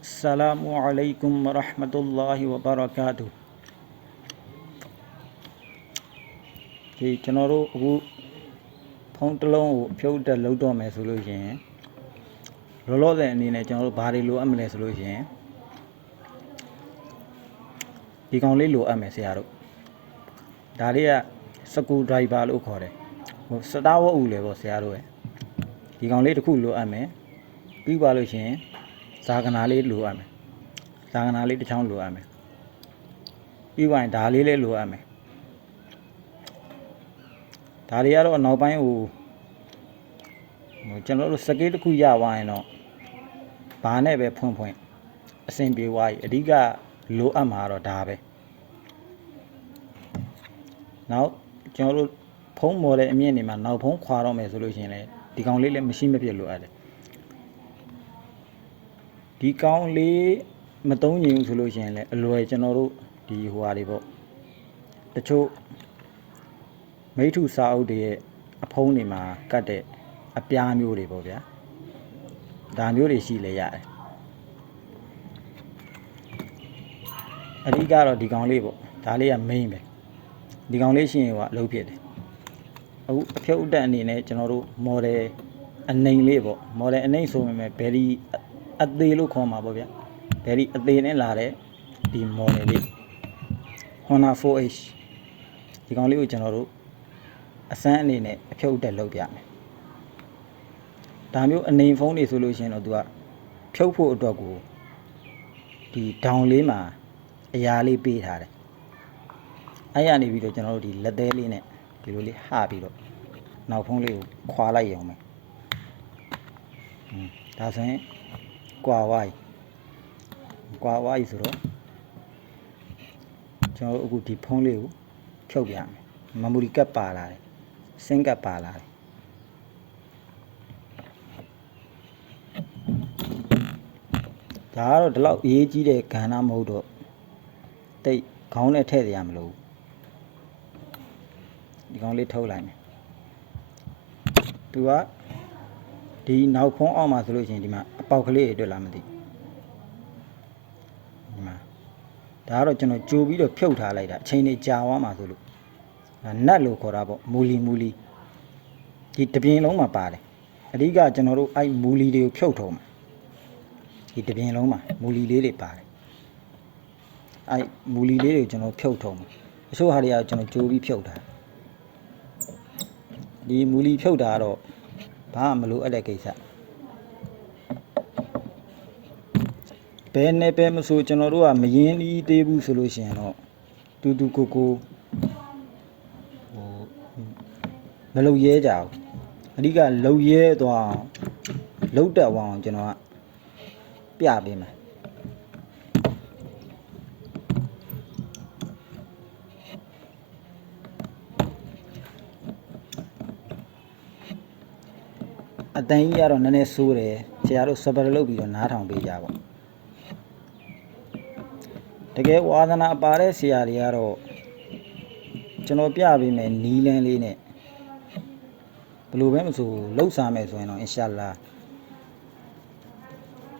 Assalamu alaikum wa rahmatullahi wa barakatuh ဒီကျွန်တော်တို့အခုဖုန်းတစ်လုံးကိုဖြုတ်တက်လုပ်တော့မယ်ဆိုလို့ရှိရင်လောလောဆယ်အနေနဲ့ကျွန်တော်တို့ဘာတွေလိုအပ်မလဲဆိုလို့ရှိရင်ဒီကောင်လေးလိုအပ်မယ်ဆရာတို့ဒါလေးကစကူဒရိုင်ဘာလို့ခေါ်တယ်ဟိုစတာဝတ်ဦးလေပေါ့ဆရာတို့ရဲ့ဒီကောင်လေးတစ်ခုလိုအပ်မယ်ပြီးပါလို့ရှိရင်ဇာကနာလေးလိုအပ်မယ်ဇာကနာလေးတစ်ချောင်းလိုအပ်မယ်ပြီးပါရင်ဒါလေးလည်းလိုအပ်မယ်ဒါတွေကတော့နောက်ပိုင်းဟိုကျွန်တော်တို့စကေးတစ်ခုရသွားရင်တော့ဘာနဲ့ပဲဖွင့်အဆင်ပြေသွားပြီအဓိကလိုအပ်မှာတော့ဒါပဲနောက်ကျွန်တော်တို့ဖုံးမော်တဲ့အမြင့်နေမှာနောက်ဖုံးခွာတော့မယ်ဆိုလို့ရှိရင်လည်းဒီကောင်လေးလည်းမရှိမဖြစ်လိုအပ်တယ်ဒီကောင်လေးမသုံးရင်ဘူးဆိုလို့ရှိရင်လည်းအလွယ်ကျွန်တော်တို့ဒီဟိုဟာတွေပေါ့တချို့မိထုစာအုပ်တွေရဲ့အဖုံးတွေမှာကတ်တဲ့အပြားမျိုးတွေပေါ့ဗျာဒါမျိုးတွေရှိလေရတယ်အဓိကတော့ဒီကောင်လေးပေါ့ဒါလေးက main ပဲဒီကောင်လေးရှိရင်ကအလုပ်ဖြစ်တယ်အခုအဖြုတ်တက်အနေနဲ့ကျွန်တော်တို့ model အနှိမ်လေးပေါ့ model အနှိမ်ဆိုပေမဲ့ very အသေးလို့ခေါ်မှာပေါ့ဗျာ very အသေးနဲ့လာတဲ့ဒီ model လေး Honor 4H ဒီကောင်လေးကိုကျွန်တော်တို့အစမ်းအနေနဲ့အဖြုတ်တက်လုပ်ပြမယ်ဒါမျိုးအနေဖုန်းတွေဆိုလို့ရှိရင်တော့သူကဖြုတ်ဖို့အတွက်ကိုဒီဒေါင်လေးမှာအရာလေးပေးထားတယ်အဲ့ရနေပြီးတော့ကျွန်တော်တို့ဒီလက်သေးလေးနဲ့ဒီလိုလေးဟပြီးတော့နောက်ဖုံးလေးကိုခွာလိုက်ရုံပဲဒါဆိုရင်ကွာဝါးကြီးဆိုတော့ကျွန်တော်တို့အခုဒီဖုံးလေးကိုဖြုတ်ပြမယ်မမိုရီကပ်ပါလာတယ်စင်ကပ်ပါလာတယ်ဒါကတော့ဒီလောက်အရေးကြီးတဲ့ကဏ္ဍမဟုတ်တော့တိတ်ခေါင်းနဲ့ထည့်ရမလို့ဒီကောင်လေးထုတ်လိုက်မယ်သူကဒီနောက်ဖုံးအောက်မှာဆိုလို့ရှိရင်ဒီမှာအပေါက်ကလေးတွေတွေ့လားမသိဒီမှာဒါကတော့ကျွန်တော်ကြိုပြီးတော့ဖြုတ်ထားလိုက်တာအချိန်လေးကြာသွားမှာဆိုလို့နတ်လို့ခေါ်တာပေါ့မူလီဒီတပြင်းလုံးမှာပါတယ်အဓိကကျွန်တော်တို့အဲ့မူလီတွေကိုဖြုတ်ထုံးမှာဒီတပြင်းလုံးမှာမူလီလေးတွေပါတယ်အဲ့မူလီလေးတွေကျွန်တော်ဖြုတ်ထုံးမှာအချို့ဟာတွေကကျွန်တော်ကြိုပြီးဖြုတ်ထားဒီမူလီဖြုတ်တာတော့ဘာမှမလိုအပ်တဲ့ကိစ္စဘယ်နဲ့ပဲမဆိုကျွန်တော်တို့ကမရင်းပြီးသေးဘူးဆိုလို့ရှိရင်တော့တူကိုဟိုမလုံရဲကြဘူးအဓိကလုံရဲသွားအောင်လုံတက်သွားအောင်ကျွန်တော်ကပြပေးမယ်အတန်ကြီးကတော့နည်းနည်းဆိုးတယ်ဆရာတို့စပယ်လုပ်ပြီးတော့နားထောင်ပေးကြပါတကယ်ဝါသနာပါတဲ့ဆရာတွေကတော့ကျွန်တော်ပြပေးမယ်နီးလန်းလေးနဲ့ဘယ်လိုပဲမဆိုလှုပ်ရှားမယ်ဆိုရင်တော့အင်ရှာလာ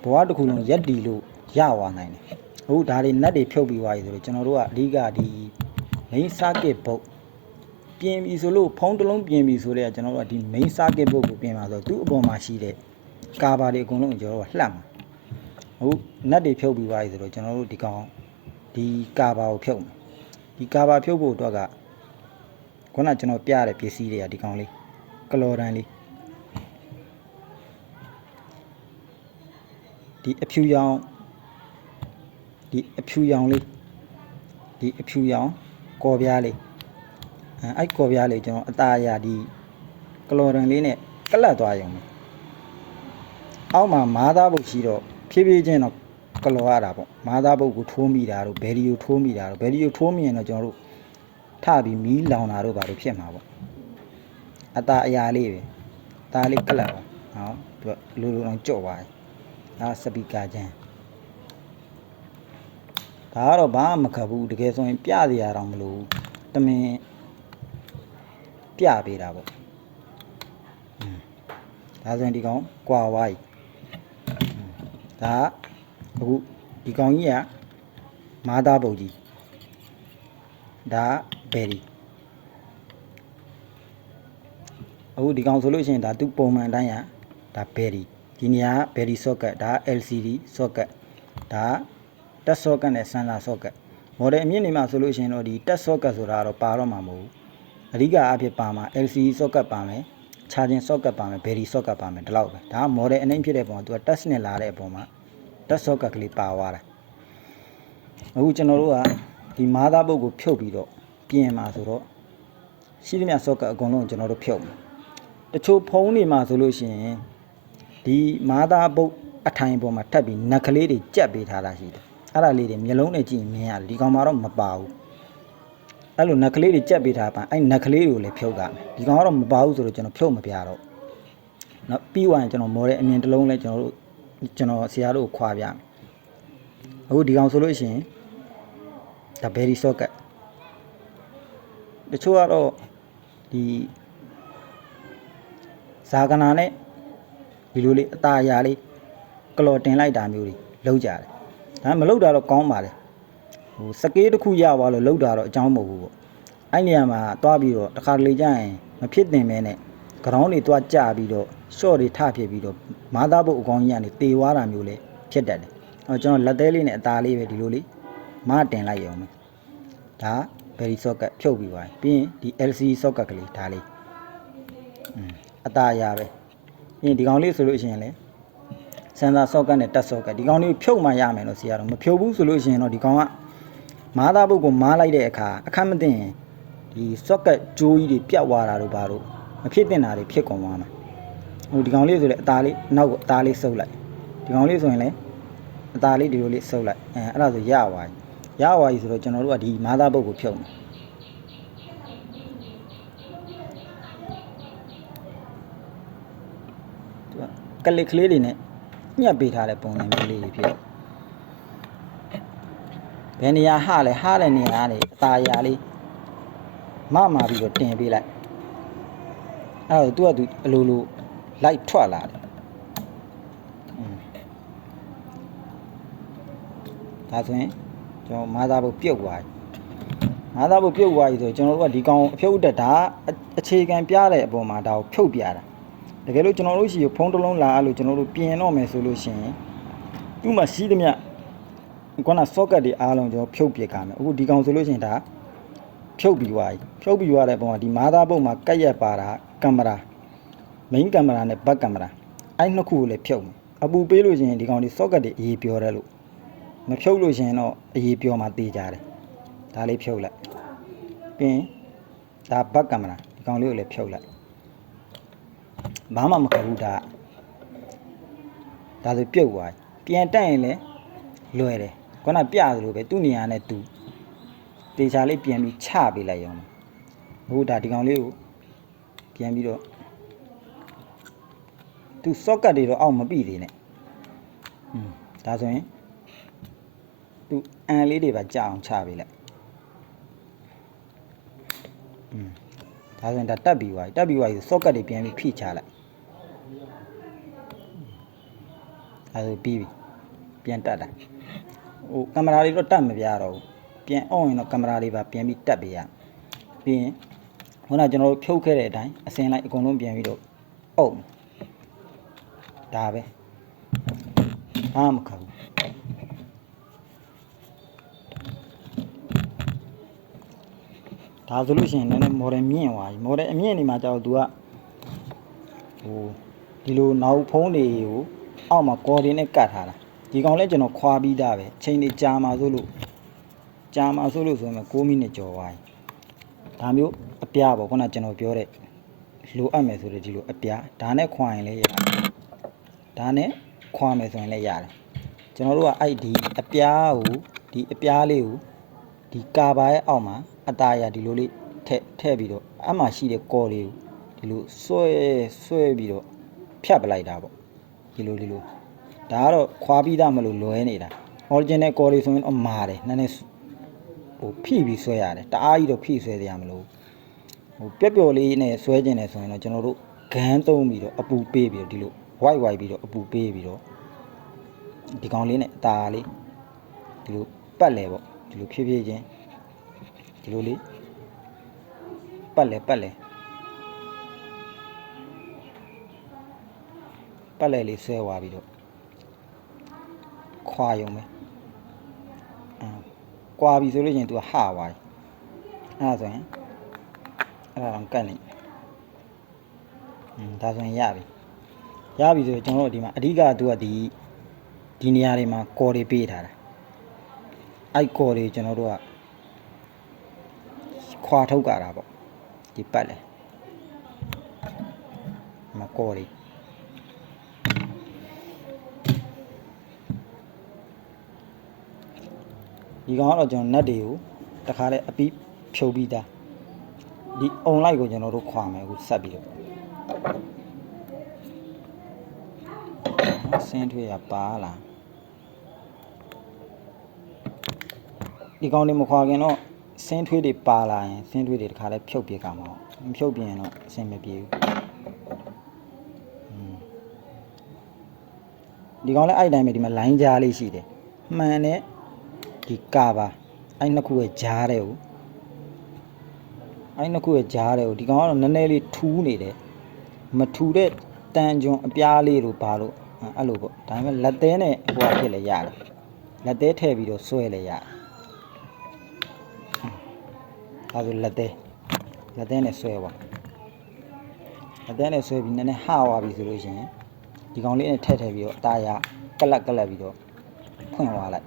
ဘဝတစ်ခုလုံးရက်တီလို့ရသွားနိုင်တယ်ဟုတ်ဒါတွေနတ်တွေဖြုတ်ပြီးသွားပြီဆိုတော့ကျွန်တော်တို့ကအဓိကဒီ main circuit board ပြင်ပြီဆိုလို့ဖုံးတစ်လုံးပြင်ပြီဆိုတော့ကျွန်တော်တို့ကဒီ main circuit board ကိုပြင်ပါဆိုတော့သူ့အပေါ်မှာရှိတဲ့ကာဘာတွေအကုန်လုံးကျွန်တော်တို့ကလှပ်မှာဟုတ်နတ်တွေဖြုတ်ပြီးသွားပြီဆိုတော့ကျွန်တော်တို့ဒီကောင်ဒီကာဘာကိုဖြုတ်မယ်ဒီကာဘာဖြုတ်ဖို့အတွက်ကခုနကကျွန်တော်ပြရတဲ့ပစ္စည်းတွေကဒီကောင်လေးကလော်တန်းလေးဒီအဖြူရောင်လေးဒီအဖြူရောင်ကော်ပြားလေးအဲ့ကော်ပြားလေးကျွန်တော်အသားအရာဒီကလော်တန်းလေးနဲ့ကလတ်သွားရုံပဲအောက်မှာမားသားပုတ်ရှိတော့ဖြည်းဖြည်းချင်းတော့ကလော်ရတာပေါ့မားသားပုတ်ကိုထိုးမိတာတို့ဘယ်ဒီကိုထိုးမိတာတို့ဘယ်ဒီကိုထိုးမိရင်တော့ကျွန်တော်တို့ထပြီးမီးလောင်တာတို့ဘာလို့ဖြစ်မှာပေါ့အသားအရာလေးပဲဒါလေးကလတ်ပါဟောသူလိုအောင်ကြော့သွားတယ်ဒါစပီကာချမ်းဒါကတော့ဘာမှမခက်ဘူးတကယ်ဆိုရင်ပြရရအောင်မလို့တမင်ပြပေးတာပေါ့ဒါဆိုရင်ဒီကောင်ကွာဝါးကြီးဒါ အခုဒီကောင်ကြီးကမာသားပုတ်ကြီးဒါဘယ်ဒီအခုဒီကောင်ဆိုလို့ရှိရင်ဒါသူပုံမှန်အတိုင်းရဒါဘယ်ဒီနေရာဘယ်ဒီ socket ဒါ LCD socket ဒါ touch socket နဲ့ sensor socket model အမြင့်နေမှာဆိုလို့ရှိရင်တော့ဒီ touch socket ဆိုတာတော့ပါတော့မှာမဟုတ်ဘူးအဓိကအဖြစ်ပါမှာ LCD socket ပါမယ် charging socket ပါမယ် battery socket ပါမယ်ဒီလောက်ပဲဒါက model အနှိမ့်ဖြစ်တဲ့ပုံကသူက touch နဲ့လာတဲ့အပေါ်မှာ touch socket ကလေးပါသွားတာအခုကျွန်တော်တို့ကဒီမာသားပုတ်ကိုဖြုတ်ပြီးတော့ပြင်မှာဆိုတော့ရှိသမျှ socket အကုန်လုံးကျွန်တော်တို့ဖြုတ်မယ်တချို့ဖုန်းတွေမှာဆိုလို့ရှိရင်ဒီမာသားပုတ်အထိုင်ပေါ်မှာထပ်ပြီးနက်ကလေးတွေကြက်ပေးထားတာရှိတယ်အဲ့ဒါလေးတွေမျက်လုံးနဲ့ကြည့်မြင်ရတယ်ဒီကောင်မှာတော့မပါဘူးအဲ့လိုနက်ကလေးတွေကြက်ပေးထားပါအဲ့နက်ကလေးတွေကိုလည်းဖြုတ်ကြမယ်ဒီကောင်ကတော့မပါဘူးဆိုတော့ကျွန်တော်ဖြုတ်မပြတော့နော်ပြီးသွားရင်ကျွန်တော် model အမြင်တစ်လုံးလဲကျွန်တော်ဆရာတို့ကိုခွာပြမယ်အခုဒီကောင်ဆိုလို့ရှိရင်ဒါ battery socket တချို့ကတော့ဒီဇာကနာနဲ့ဒီလိုလေးအตาအရာလေးကလော်တင်လိုက်တာမျိုးတွေလောက်ကြတယ်ဒါမလောက်တာတော့ကောင်းပါလေဟိုစကေးတစ်ခုရသွားလို့လောက်တာတော့အကြောင်းမဟုတ်ဘူးပေါ့အဲ့နေရာမှာတွားပြီးတော့တစ်ခါတလေကြာရင်မဖြစ်တင်မဲနဲ့ground တွေတွားကြပြီးတော့ short တွေထဖြစ်ပြီးတော့မာသားပုတ်အကောင်ကြီးကနေတေသွားတာမျိုးလေးဖြစ်တတ်တယ်အော်ကျွန်တော်လက်သေးလေးနဲ့အตาလေးပဲဒီလိုလေးမတင်လိုက်ရုံပဲဒါ battery socket ဖြုတ်ပြီးသွားပြီပြီးရင်ဒီ LCD socket ကလေးဒါလေးအตาအရာပဲပြီးရင်ဒီကောင်လေးဆိုလို့ရှိရင်လေ sensor socket နဲ့ touch socket ဒီကောင်လေးဖြုတ်မှရမယ်လို့ဆရာတော့မဖြုတ်ဘူးဆိုလို့ရှိရင်တော့ဒီကောင်ကမာသားပုတ်ကိုမားလိုက်တဲ့အခါအခက်မသိရင်ဒီ socket ကြိုးကြီးတွေပြတ်သွားတာတို့ဘာလို့မဖြစ်တင်တာတွေဖြစ်ကုန်သွားမှာဟိုဒီကောင်လေးဆိုလေအตาလေးနောက်ကိုအตาလေးဆုပ်လိုက်ဒီကောင်လေးဆိုရင်လေအตาလေးဒီလိုလေးဆုပ်လိုက်အဲ့ဒါဆိုရသွားပြီဆိုတော့ကျွန်တော်တို့ကဒီမာသားပုတ်ကိုဖြုတ်မယ်ကလစ်ကလေးတွေနဲ့ညှက်ပေးထားတဲ့ပုံစံမျိုးလေးတွေဖြစ်ဘယ်နေရာဟာလဲဟာတဲ့နေရာကနေအตาရာလေးမပြီးတော့တင်ပေးလိုက်အဲ့တော့သူကသူအလိုလိုလိုက်ထွက်လာတယ်ဒါဆိုရင်ကျွန်တော်မာသားပုတ်ပြုတ်သွားပြီမာသားပုတ်ပြုတ်သွားပြီဆိုကျွန်တော်တို့ကဒီကောင်အဖြုတ်တက်ဒါအခြေခံပြတဲ့အပေါ်မှာဒါကိုဖြုတ်ပြတာတကယ်လို့ကျွန်တော်တို့ရှိဖုန်းတစ်လုံးလာအဲ့လိုကျွန်တော်တို့ပြင်တော့မယ်ဆိုလို့ရှိရင်သူ့မှာရှိသမျှခုန socket တွေအားလုံးကျွန်တော်ဖြုတ်ပြကြမယ်အခုဒီကောင်ဆိုလို့ရှိရင်ဒါဖြုတ်ပြီးသွားပြီဖြုတ်ပြီးသွားတဲ့ပုံကဒီမာသားပုတ်မှာကက်ရက်ပါတာကင်မရာ main ကင်မရာနဲ့ back ကင်မရာအဲ့နှစ်ခုကိုလည်းဖြုတ်မယ်အပူပေးလို့ရှိရင်ဒီကောင်ဒီ socket တွေအေးပြောတယ်လို့မဖြုတ်လို့ရှိရင်တော့အေးပြောမှတေးကြတယ်ဒါလေးဖြုတ်လိုက်ပြီးရင်ဒါ back ကင်မရာဒီကောင်လေးကိုလည်းဖြုတ်လိုက်ဘာမှမခက်ဘူးဒါဆိုပြုတ်သွားပြန်တက်ရင်လည်းလွယ်တယ်ခုနပြသလိုပဲသူ့နေရာနဲ့သူတေချာလေးပြန်ပြီးချပေးလိုက်ရောအခုဒါဒီကောင်လေးကိုပြန်ပြီးတော့သူ socket တွေတော့အောက်မပြီးသေးနဲ့ဒါဆိုရင်သူအန်လေးတွေပါကြာအောင်ချပေးလိုက်ဒါဆိုရင်ဒါတက်ပြီးသွားပြီဆို socket တွေပြန်ပြီးဖိချလိုက်ဒါဆိုပြီးပြီပြန်တက်တာဟိုကင်မရာတွေတော့တက်မပြတော့ဘူးပြန်အောင်ရင်တော့ကင်မရာတွေပါပြန်ပြီးတက်ပေးရပြီးရင်ခုနကျွန်တော်တို့ဖြုတ်ခဲ့တဲ့အတိုင်းအစင်လိုက်အကုန်လုံးပြန်ပြီးတော့အုပ်ဒါပဲမခက်ဘူးဒါဆိုလို့ရှိရင်လည်း model မြင့်သွားပြီ model အမြင့်နေမှာကြောက်သူကဟိုဒီလိုနောက်ဖုံးတွေကိုအောက်မှာကော်ဒီနဲ့ကတ်ထားတာဒီကောင်လဲကျွန်တော်ခွာပြီးသားပဲချိန်နေကြာမှာဆိုလို့ဆိုရင်9မိနစ်ကျော်သွားပြီဒါမျိုးအပြားပေါ့ခုနကျွန်တော်ပြောတဲ့လိုအပ်မယ်ဆိုတော့ဒီလိုအပြားဒါနဲ့ခွာရင်လည်းရတယ်ဒါနဲ့ခွာမယ်ဆိုရင်လည်းရတယ်ကျွန်တော်တို့ကအဲ့ဒီအပြားကိုဒီအပြားလေးကိုဒီကာဘာရဲ့အောက်မှာအตาရဒီလိုလေးထည့်ပြီးတော့အမှရှိတဲ့ကော်လေးကိုဒီလိုဆွဲပြီးတော့ဖြတ်ပလိုက်တာပေါ့ဒီလိုဒါကတော့ခွာပြီးသားမလို့လွဲနေတာ original ကော်လေးဆိုရင်တော့မာတယ်နည်းနည်းဟိုဖိပြီးဆွဲရတယ်တအားကြီးတော့ဖိဆွဲရမလို့ဟိုပျက်ပျော်လေးနဲ့ဆွဲကျင်တယ်ဆိုရင်တော့ကျွန်တော်တို့ဂန်းသုံးပြီးတော့အပူပေးပြီးတော့ဒီလို white ပြီးတော့အပူပေးပြီးတော့ ဒီကောင်လေးနဲ့တာလေးဒီလိုပတ်လဲပေါ့ဒီလိုဖြည်းဖြည်းချင်းဒီလိုလေးပတ်လဲပတ်လဲလေးဆွဲသွားပြီးတော့ခွာယုံပဲကွာပြီဆိုလို့ချင်း तू ဟသွားပြီအဲ့ဒါဆိုရင်အဲ့ဒါတော့ကတ်နေဒါဆိုရင်ရပြီဆိုကျွန်တော်တို့ဒီမှာအဓိက तू ကဒီနေရာတွေမှာကော်တွေပေးထားတာအဲ့ကော်တွေကျွန်တော်တို့ကခွာထုတ်ကြတာပေါ့ဒီပတ်လဲမကော်တွေဒီကောင်ကတော့ကျွန်တော်နက်တွေကိုတခါတည်းအပြီးဖြုတ်ပြီးသားဒီအုံလိုက်ကိုကျွန်တော်တို့ခွာမယ်အခုဆက်ပြီးတော့ဆင်းထွေးရပါလားဒီကောင်တွေမခွာခင်တော့ဆင်းထွေးတွေပါလာရင်ဆင်းထွေးတွေတခါတည်းဖြုတ်ပြကြမှာပေါ့မဖြုတ်ပြရင်တော့အဆင်မပြေဘူးဒီကောင်လည်းအဲ့တိုင်းပဲဒီမှာလိုင်းကြားလေးရှိတယ်မှန်တဲ့ဒီကာပါအဲ့နှစ်ခုရဲ့ကြားတဲ့ကိုဒီကောင်ကတော့နည်းနည်းလေးထူးနေတယ်မထူတဲ့တန်ကြွန်အပြားလေးတို့ပါလို့အဲ့လိုပေါ့ဒါပေမဲ့လက်သေးနဲ့ဟိုအဖြစ်လဲရတယ်လက်သေးထည့်ပြီးတော့ဆွဲလဲရတယ်ဒါဆိုလက်သေးနဲ့ဆွဲပါလက်သေးနဲ့ဆွဲပြီးနည်းနည်းဟသွားပြီဆိုလို့ရှိရင်ဒီကောင်လေးနဲ့ထည့်ပြီးတော့အသားရကလပ်ပြီးတော့ဖွင့်သွားလိုက်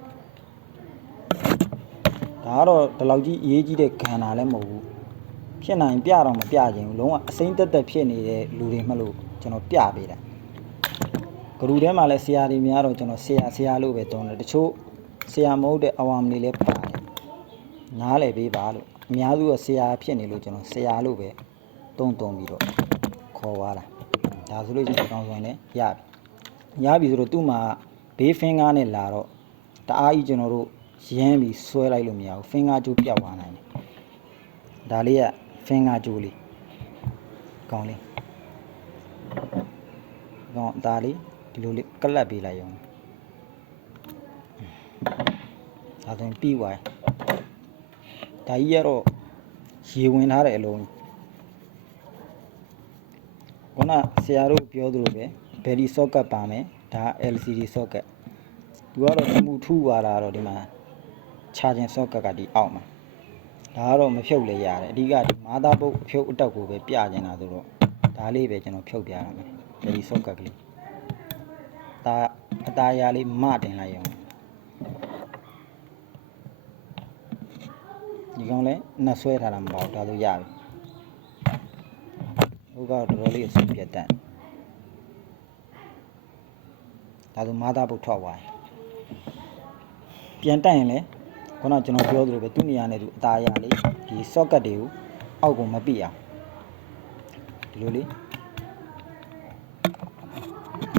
ဒါကတော့ဒီလောက်ကြီးအရေးကြီးတဲ့ကဏ္ဍလည်းမဟုတ်ဘူးဖြစ်နိုင်ပြတော့မပြခြင်းဘူးလုံးဝအစိမ့်တက်ဖြစ်နေတဲ့လူတွေမှလို့ကျွန်တော်ပြပေးတာဂရုထဲမှာလည်းဆရာတွေများတော့ကျွန်တော်ဆရာလို့ပဲတုံးတယ်တချို့ဆရာမဟုတ်တဲ့အဝါမလေးလည်းပါတယ်နားလည်ပေးပါလို့အများစုကဆရာဖြစ်နေလို့ကျွန်တော်ဆရာလို့ပဲတုံးပြီးတော့ခေါ်သွားတာဒါဆိုလို့ရှိရင်အကောင်းဆုံးလည်းရပြီဆိုတော့သူ့မှာဘေးဖင်ကားနဲ့လာတော့တအားကြီးကျွန်တော်တို့ရမ်းပြီးဆွဲလိုက်လို့မရဘူးဖင်ကားကျိုးပြောက်သွားနိုင်တယ်ဒါလေးကဖင်ကားကျိုးလေးကောင်းလေးဒါလေးဒီလိုလေးကလပ်ပေးလိုက်ရုံဒါဆိုရင်ပြီးသွားဒါကြီးကတော့ရေဝင်ထားတဲ့အလုံးခုနဆရာတို့ပြောသလိုပဲ battery socket ပါမယ်ဒါ LCD socket သူကတော့အမှုထူသွားတာတော့ဒီမှာ charging socket ကဒီအောက်မှာဒါကတော့မဖြုတ်လဲရတယ်အဓိကဒီမာသာပုတ်အဖြုတ်အတက်ကိုပဲပြနေတာဆိုတော့ဒါလေးပဲကျွန်တော်ဖြုတ်ပြရမယ် battery socket ကလေးဒါအသားရလေးမတင်လိုက်ရုံဒီကောင်လဲနှက်ဆွဲထားတာမပေါ့ဒါဆိုရပြီဟိုကတော့တော်တော်လေးအဆင်ပြေတတ်ဒါဆိုမာသာပုတ်ထွက်သွားပြန်တက်ရင်လေခုနကျွန်တော်ပြောသလိုပဲသူ့နေရာနဲ့သူအသားရလေးဒီ socket တွေကိုအောက်ကိုမပြအောင်ဒီလိုလေး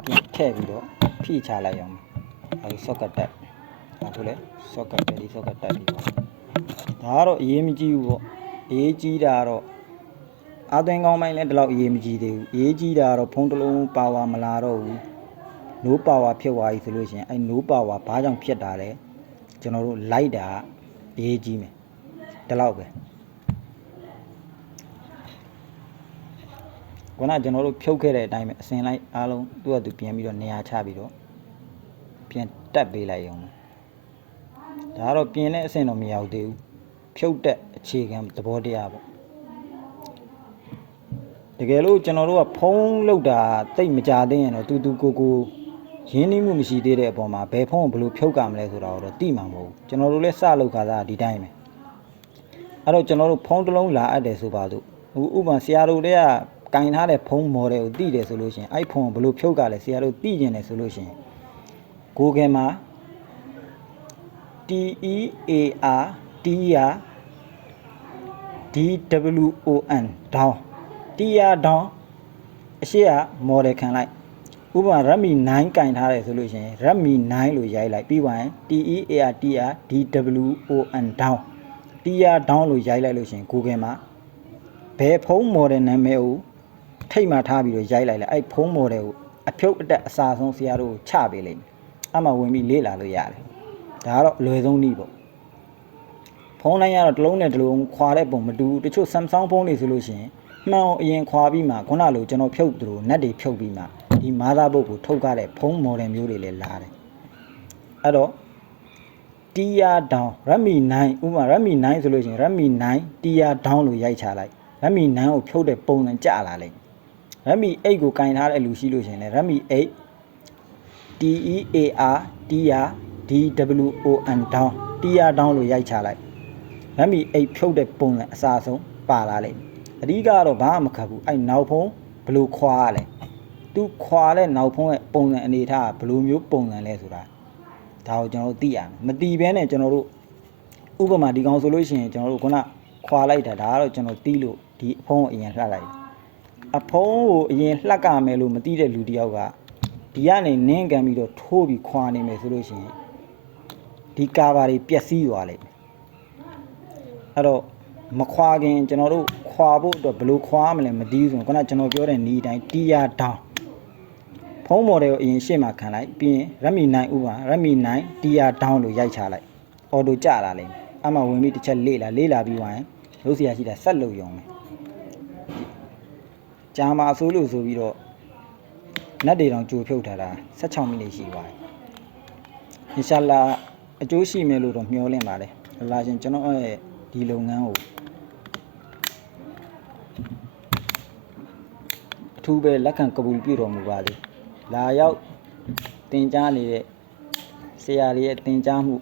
ပြန်ထည့်ပြီးတော့ဖိချလိုက်အောင်အဲဒီ socket တက်ဒါဆိုလေ socket ပဲဒီ socket တက်ပြီးပါဒါကတော့အရေးမကြီးဘူးပေါ့အရေးကြီးတာကတော့အာသွင်းကောင်းပိုင်းလည်းဒီလောက်အရေးမကြီးသေးဘူးအရေးကြီးတာကတော့ဖုန်းတစ်လုံးပါဝါမလာတော့ဘူး no power ဖြစ်သွားပြီဆိုလို့ရှိရင်အဲ no power ဘာကြောင့်ဖြစ်တာလဲကျွန်တော်တို့လိုက်တာအရေးကြီးမယ်ဒီလောက်ပဲခုနကျွန်တော်တို့ဖြုတ်ခဲ့တဲ့အတိုင်းပဲအစင်လိုက်အားလုံးသူ့ဟာသူပြန်ပြီးတော့နေရာချပြီးတော့ပြန်တက်ပေးလိုက်ရုံဒါကတော့ပြင်တဲ့အဆင်တော့မရောက်သေးဘူးဖြုတ်တဲ့အခြေခံသဘောတရားပေါ့တကယ်လို့ကျွန်တော်တို့ကဖုံးလောက်တာတိတ်မကြသေးရင်တော့တူကိုရင်းနှီးမှုမရှိသေးတဲ့အပေါ်မှာဘယ်ဖုံးကိုဘယ်လိုဖြုတ်ကြမလဲဆိုတာတော့သိမှာမဟုတ်ဘူးကျွန်တော်တို့လည်းစလောက်ခါသားဒီတိုင်းပဲအဲ့တော့ကျွန်တော်တို့ဖုံးတစ်လုံးလာအပ်တယ်ဆိုပါစို့ဥပမာဆရာတို့တွေကကင်ထားတဲ့ဖုံးမော်ဒယ်ကိုသိတယ်ဆိုလို့ရှိရင်အဲ့ဖုံးကိုဘယ်လိုဖြုတ်ကြလဲဆရာတို့သိကျင်တယ်ဆိုလို့ရှိရင် Google မှာ TEAR down TEAR down အရှိက model ခံလိုက်ဥပမာ Redmi 9 ကင်ထားတယ်ဆိုလို့ရှိရင် Redmi 9လို့ရိုက်လိုက်ပြီးသွားရင် TEAR down TEAR down လို့ရိုက်လိုက်လို့ရှိရင် Google မှာဘယ်ဖုန်း model နာမည်ကိုထိတ်မှထားပြီးတော့ရိုက်လိုက်လဲအဲ့ဖုန်း model ကိုအဖြုတ်အတက်အစားဆုံးဆရာတို့ချပေးလိမ့်မယ် အမှဝင်ပြီးလေ့လာလို့ရတယ်ဒါကတော့အလွယ်ဆုံးနည်းပေါ့ဖုန်းတိုင်းကတော့တစ်လုံးနဲ့တစ်လုံးခွာတဲ့ပုံမတူတချို့ Samsung ဖုန်းတွေဆိုလို့ရှိရင်မှန်အောင်အရင်ခွာပြီးမှခုနလိုကျွန်တော်ဖြုတ်သလိုနက်တွေဖြုတ်ပြီးမှဒီ motherboard ကိုထုတ်ကြတဲ့ဖုန်း model မျိုးတွေလည်းလာတယ်အဲ့တော့ Tier down Redmi 9ဥပမာ Redmi 9ဆိုလို့ရှိရင် Redmi 9 Tier down လို့ရိုက်ချလိုက် Redmi 9ကိုဖြုတ်တဲ့ပုံစံကျလာလိမ့်မယ် Redmi 8ကိုကင်ထားတဲ့လူရှိလို့ရှိရင်လည်း Redmi 8 TEAR Tier DWON down Tier down လို့ရိုက်ချလိုက် Redmi 8ဖြုတ်တဲ့ပုံစံအစားဆုံးပါလာလိမ့်မယ်အဓိကတော့ဘာမှမခက်ဘူးအဲ့နောက်ဖုန်းဘယ်လိုခွာရလဲသူခွာတဲ့နောက်ဖုန်းရဲ့ပုံစံအနေထားဘယ်လိုမျိုးပုံစံလဲဆိုတာဒါကိုကျွန်တော်တို့သိရမယ်မသိဘဲနဲ့ကျွန်တော်တို့ဥပမာဒီကောင်ဆိုလို့ရှိရင်ကျွန်တော်တို့ခုနခွာလိုက်တာဒါကတော့ကျွန်တော်သိလို့ဒီအဖုံးကိုအရင်လှပ်လိုက်အဖုံးကိုအရင်လှပ်ကမယ်လို့မသိတဲ့လူတယောက်ကဒီကနေနင်းကန်ပြီးတော့ထိုးပြီးခွာနေမယ်ဆိုလို့ရှိရင်ဒီကာဘာတွေပျက်စီးသွားလိမ့်မယ်အဲ့တော့မခွာခင်ကျွန်တော်တို့ခွာဖို့အတွက်ဘယ်လိုခွာမလဲမသိဘူးဆိုရင်ခုနကျွန်တော်ပြောတဲ့နီးတိုင်း Tier down ဖုန်း model ကိုအရင်ရှေ့မှာခံလိုက်ပြီးရင် Redmi 9 ဥပမာ Redmi 9 Tier down လို့ရိုက်ချလိုက် auto ကျလာလိမ့်မယ်အမှဝင်ပြီးတစ်ချက်လေ့လာပြီးသွားရင်လုပ်စရာရှိတာဆက်လုပ်ရုံပဲကြာမှာအဆိုးလို့ဆိုပြီးတော့နက်တွေတောင်ကြိုဖြုတ်ထားတာ16မိနစ်ရှိပါတယ်အင်ရှာလာအကျိုးရှိမယ်လို့တော့မျှော်လင့်ပါတယ်လာရှင်ကျွန်တော်ရဲ့ဒီလုပ်ငန်းကိုအထူးပဲလက်ခံကပူပြုတော်မူပါလေလာရောက်တင်ကြားနေတဲ့ဆရာတွေရဲ့တင်ကြားမှု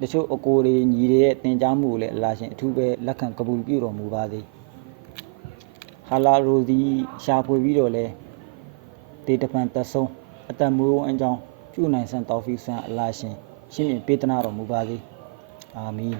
တချို့အကိုတွေညီတွေရဲ့တင်ကြားမှုကိုလည်းအလားရှင်အထူးပဲလက်ခံကပူပြုတော်မူပါစေဟာလာရိုစီရှာဖွေပြီးတော့လဲဒေတပန်သက်ဆုံးအသက်မွေးဝမ်းအကြောင်းပြုနိုင်ဆန်တော်ဖီဆန်အလားရှင်ရှင်းပြပေးသနာတော်မူပါစေအာမင်